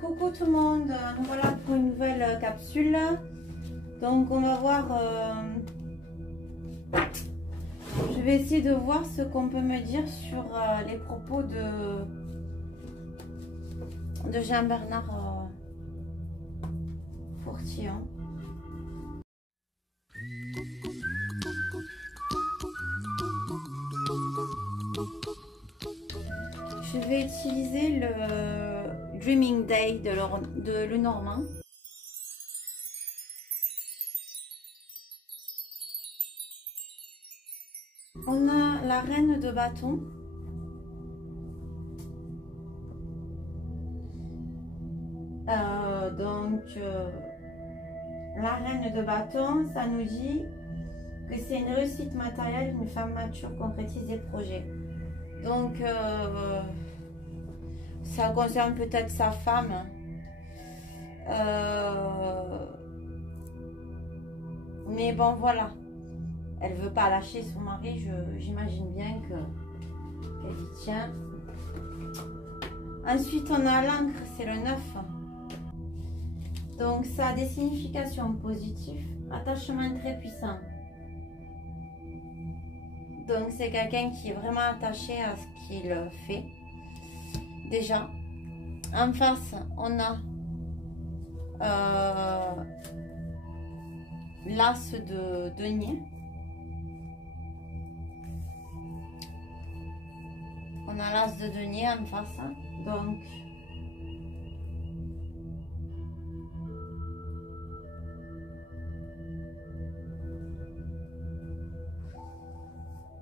Coucou tout le monde, nous voilà pour une nouvelle capsule. Donc on va voir, je vais essayer de voir ce qu'on peut me dire sur les propos de Jean-Bernard Fourtillon. Je vais utiliser le Dreaming Day de Lenormand. On a la reine de bâton. La reine de bâton, ça nous dit que c'est une réussite matérielle, une femme mature concrétise des projets. Donc, ça concerne peut-être sa femme. Mais bon, voilà. Elle veut pas lâcher son mari. J'imagine bien qu'elle y tient. Ensuite, on a l'encre, c'est le 9. Donc, ça a des significations positives. Attachement très puissant. Donc, c'est quelqu'un qui est vraiment attaché à ce qu'il fait. Déjà, en face, on a l'as de denier. On a l'as de denier en face. Donc,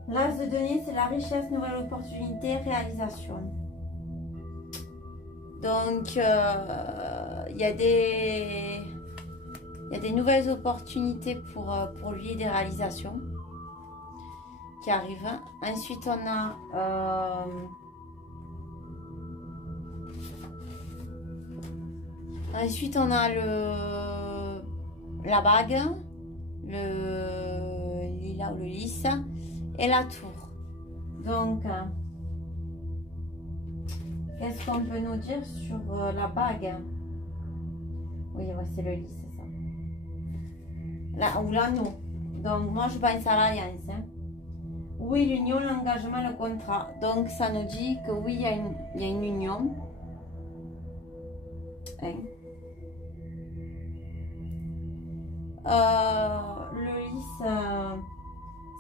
l'as de denier, c'est la richesse, nouvelle opportunité, réalisation. Donc, il y a des nouvelles opportunités pour lui, des réalisations qui arrivent. Ensuite, on a la bague, le lilas ou le lys et la tour. Donc, qu'est-ce qu'on peut nous dire sur la bague? Oui, ouais, c'est le lys, c'est ça. Là, ou l'anneau. Donc, moi, je pense à l'alliance. Hein. Oui, l'union, l'engagement, le contrat. Donc, ça nous dit que oui, il y a une union. Hein. Le lys,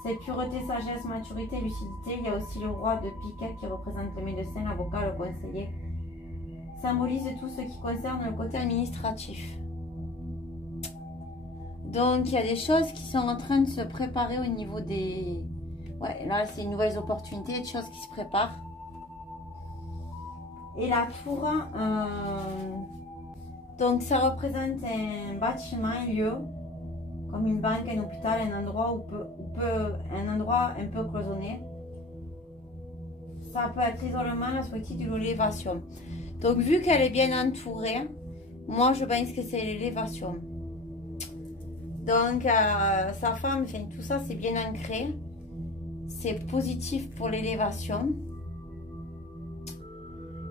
c'est pureté, sagesse, maturité, lucidité. Il y a aussi le roi de piquet qui représente le médecin, l'avocat, le conseiller. Symbolise tout ce qui concerne le côté administratif. Donc, il y a des choses qui sont en train de se préparer au niveau des... Ouais, là, c'est une nouvelle opportunité, des choses qui se préparent. Et la tour, donc ça représente un bâtiment, un lieu, comme une banque, un hôpital, un endroit un endroit un peu cloisonné. Ça peut être l'isolement, la solitude ou l'élévation. Donc, vu qu'elle est bien entourée, moi, je pense que c'est l'élévation. Donc, sa femme, enfin, tout ça, c'est bien ancré. C'est positif pour l'élévation.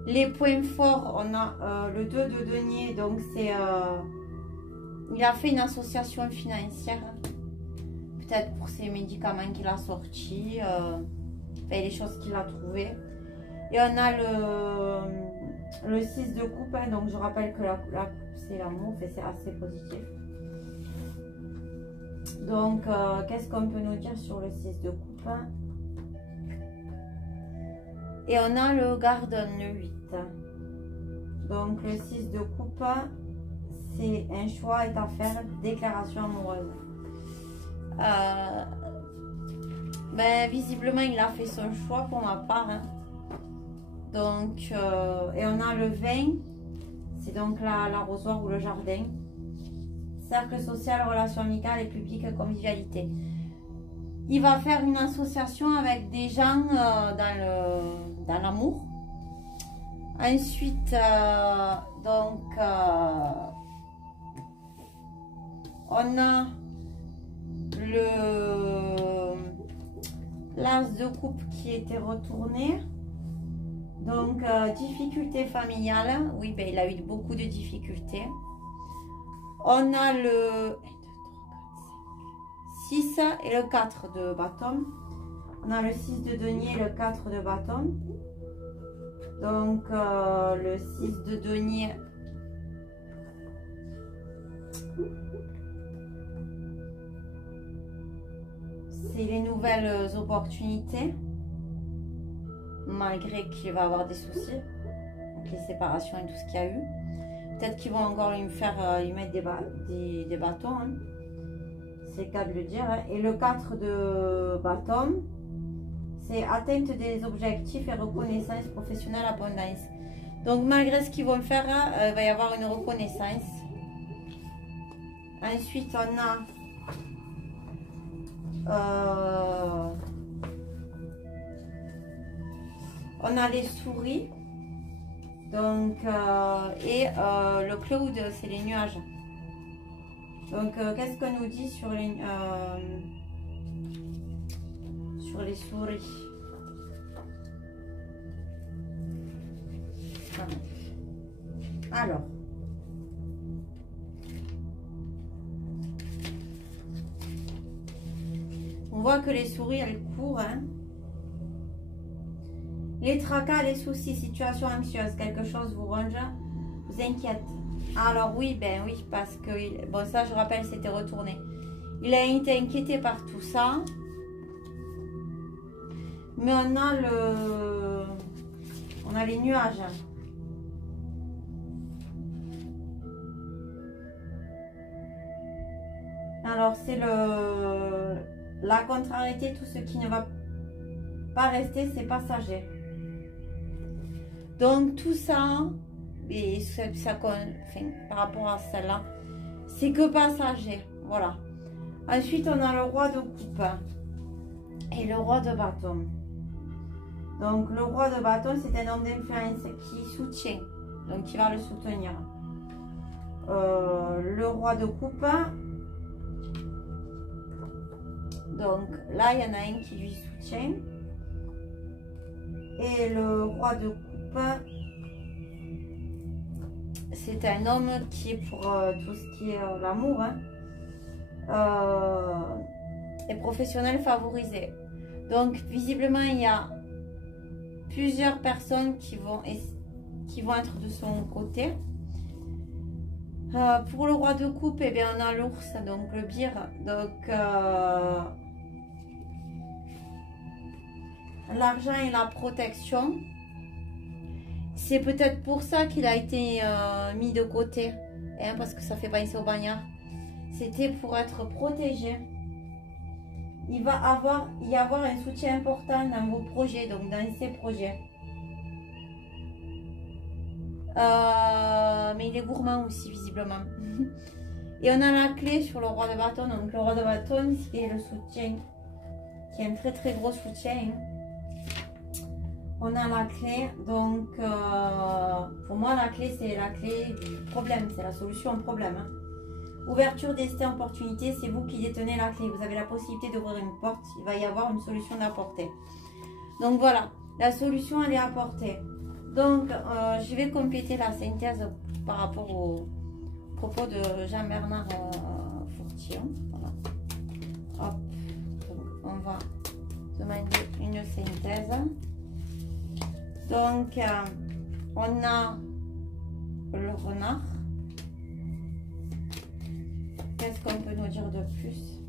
Les points forts, on a le 2 de denier. Donc, c'est... il a fait une association financière. Peut-être pour ses médicaments qu'il a sortis. Les choses qu'il a trouvées. Et on a le 6 de coupe. Hein, donc, je rappelle que la coupe, c'est l'amour. C'est assez positif. Donc, qu'est-ce qu'on peut nous dire sur le 6 de coupe? Et on a le Garden, le 8. Donc, le 6 de coupe, c'est un choix est à faire, déclaration amoureuse. Visiblement, il a fait son choix pour ma part. Hein. Donc, et on a le 20, c'est donc l'arrosoir ou le jardin. Cercle social, relations amicales et publiques, convivialité. il va faire une association avec des gens dans l'amour. Ensuite, donc, on a l'as de coupe qui était retourné. Donc, difficultés familiales. Oui, ben, il a eu beaucoup de difficultés. On a le 6 et le 4 de bâton. On a le 6 de denier et le 4 de bâton. Donc, le 6 de denier. C'est les nouvelles opportunités. Malgré qu'il va avoir des soucis. Donc, les séparations et tout ce qu'il y a eu. Peut-être qu'ils vont encore lui mettre des bâtons. Hein. C'est le cas de le dire. Hein. Et le 4 de bâton. C'est atteinte des objectifs et reconnaissance professionnelle abondance. Donc malgré ce qu'ils vont faire, il va y avoir une reconnaissance. Ensuite, on a les souris. Donc, le cloud, c'est les nuages. Donc, qu'est-ce qu'on nous dit sur les souris? Alors, on voit que les souris, elles courent. Hein. Les tracas, les soucis, situations anxieuses, quelque chose vous ronge, vous inquiète. Alors oui, ben oui, parce que, bon ça je rappelle, c'était retourné. Il a été inquiété par tout ça. Mais on a les nuages. Alors c'est la contrariété, tout ce qui ne va pas rester, c'est passager. Donc tout ça, et par rapport à celle-là, c'est que passager. Voilà. Ensuite, on a le roi de coupe et le roi de bâton. Donc le roi de bâton, c'est un homme d'influence qui soutient, donc qui va le soutenir. Le roi de coupe, donc là, il y en a un qui lui soutient. Et le roi de coupe, c'est un homme qui est pour tout ce qui est l'amour, hein, et professionnel favorisé. Donc visiblement, il y a plusieurs personnes qui vont être de son côté. Pour le roi de coupe, eh bien, on a l'ours, donc le bir. Donc l'argent et la protection. C'est peut-être pour ça qu'il a été mis de côté, hein, parce que ça fait penser au bagnard. C'était pour être protégé. Il va y avoir un soutien important dans vos projets, donc dans ces projets. Mais il est gourmand aussi, visiblement. Et on a la clé sur le roi de bâton. Donc le roi de bâton, c'est le soutien, qui est un très très gros soutien. On a la clé, donc pour moi la clé c'est la clé du problème, c'est la solution au problème. Hein. Ouverture, destin, opportunité, c'est vous qui détenez la clé. Vous avez la possibilité d'ouvrir une porte, il va y avoir une solution d'apporter. Donc voilà, la solution elle est apportée. Donc je vais compléter la synthèse par rapport au propos de Jean-Bernard Fourtillon. Voilà. Hop, donc on va demander une synthèse. Donc, on a le renard. Qu'est-ce qu'on peut nous dire de plus?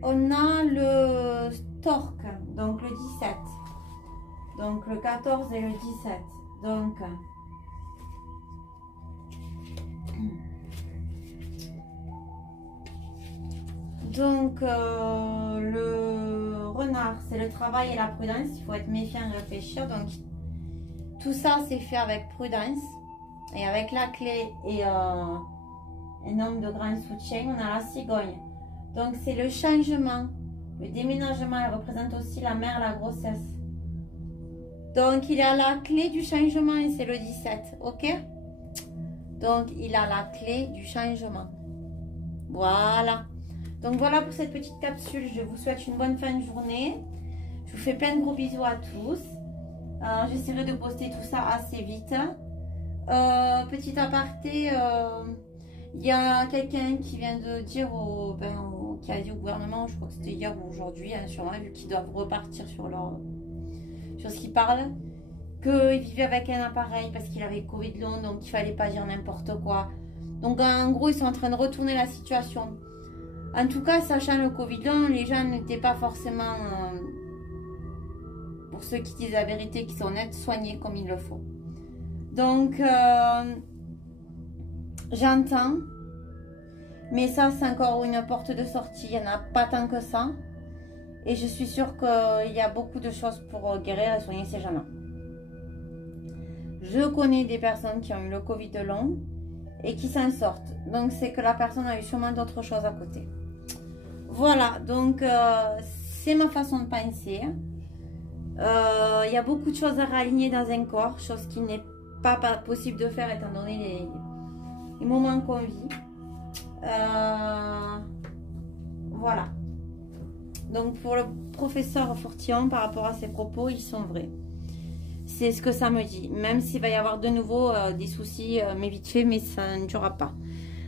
On a le stork, donc le 17. Donc, le 14 et le 17. Donc, le renard, c'est le travail et la prudence. Il faut être méfiant et réfléchir. Donc, Tout ça, c'est fait avec prudence. Et avec la clé et un homme de grand soutien, on a la cigogne. Donc, c'est le changement. Le déménagement, il représente aussi la mère, la grossesse. Donc, il a la clé du changement et c'est le 17. OK? Donc, il a la clé du changement. Voilà. Donc, voilà pour cette petite capsule. Je vous souhaite une bonne fin de journée. Je vous fais plein de gros bisous à tous. J'essaierai de poster tout ça assez vite. Petit aparté, il y a quelqu'un qui vient de dire qui a dit au gouvernement, je crois que c'était hier ou aujourd'hui, hein, sûrement, vu qu'ils doivent repartir sur ce qu'ils parlent, qu'ils vivaient avec un appareil parce qu'il avait Covid long, donc il fallait pas dire n'importe quoi. Donc en gros, ils sont en train de retourner la situation. En tout cas, sachant le Covid long, les gens n'étaient pas forcément, pour ceux qui disent la vérité, qui sont honnêtes, soignés comme il le faut. Donc, j'entends, mais ça, c'est encore une porte de sortie. Il n'y en a pas tant que ça. Et je suis sûre qu'il y a beaucoup de choses pour guérir et soigner ces gens-là. Je connais des personnes qui ont eu le Covid long et qui s'en sortent. Donc, c'est que la personne a eu sûrement d'autres choses à côté. Voilà, donc, c'est ma façon de penser. Il y a beaucoup de choses à réaligner dans un corps, chose qui n'est pas possible de faire étant donné les moments qu'on vit. Voilà. Donc pour le professeur Fourtillon, par rapport à ses propos, ils sont vrais. C'est ce que ça me dit. Même s'il va y avoir de nouveau des soucis, mais vite fait, mais ça ne durera pas.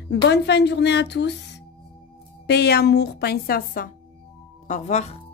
Bonne fin de journée à tous. Paix et amour, pensez à ça. Au revoir.